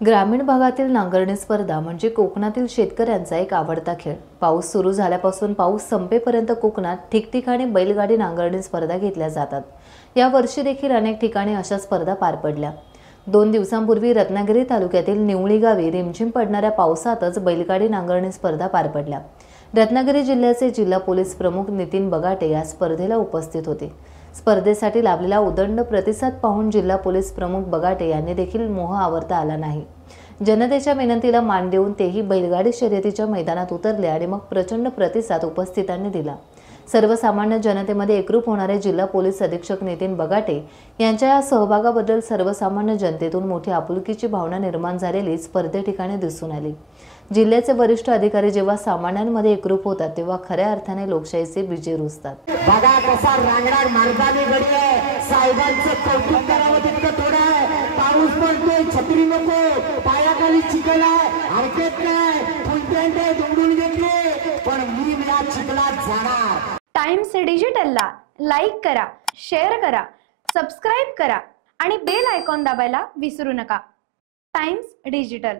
ग्रामीण भागातील नांगरणी स्पर्धा म्हणजे कोकणातील शेतकऱ्यांचा एक आवडता खेळ। पाऊस सुरू झाल्यापासून पाऊस संपेपर्यंत कोकणात ठिकठिकाणी बैलगाडी नांगरणी स्पर्धा घेतल्या जातात। या वर्षी देखील अनेक ठिकाणी अशा स्पर्धा पार पडल्या। 2 दिवसांपूर्वी रत्नागिरी तालुक्यातील निवळी गावी रिमझिम पडणाऱ्या पावसातच बैलगाडी नांगरणी स्पर्धा पार पडल्या। रत्नागिरी जिल्ह्याचे जिल्हा पोलीस प्रमुख नितीन बगाटे या स्पर्धेला उपस्थित होते। स्पर्धेसाठी लाभलेला उदंड प्रतिसाद पाहून जिल्हा पोलीस प्रमुख बगाटे यांनी देखील मोह आवरता आला नाही। जनतेच्या विनंतीला मान देऊन तेही बैलगाडी शर्यतीच्या मैदानात उतरले आणि मग प्रचंड प्रतिसाद उपस्थितांनी दिला। सर्वसामान्य जनतेमध्ये एकरूप होणारे जिल्हा पोलीस अधीक्षक नितीन बगाटे यांच्या या सहभागाबद्दल सर्वसामान्य जनतेतून मोठी आपुलकीची भावना निर्माण झालेली स्पर्धे ठिकाणी दिसून आली। जिल्ह्याचे वरिष्ठ अधिकारी जेव्हा सामान्यांमध्ये एकरूप होतात तेव्हा खऱ्या अर्थाने लोकशाहीचे विजय रुजतात। बघा कसा रांगणार मार्गाने गडी आहे, साहेबांचं कौतुक करावं तितकं थोडं आहे। पाऊस पडतोय, छत्री नको, पायाखाली चिखल आहे, हरकत नाही, फुल पॅन्ट आहे, दौडून घेतले, पण मी या चिखलात जाणार। टाइम्स डिजिटलला लाईक करा, शेअर करा, सबस्क्राइब करा आणि बेल आयकॉन दाबायला विसरू नका। Times digital.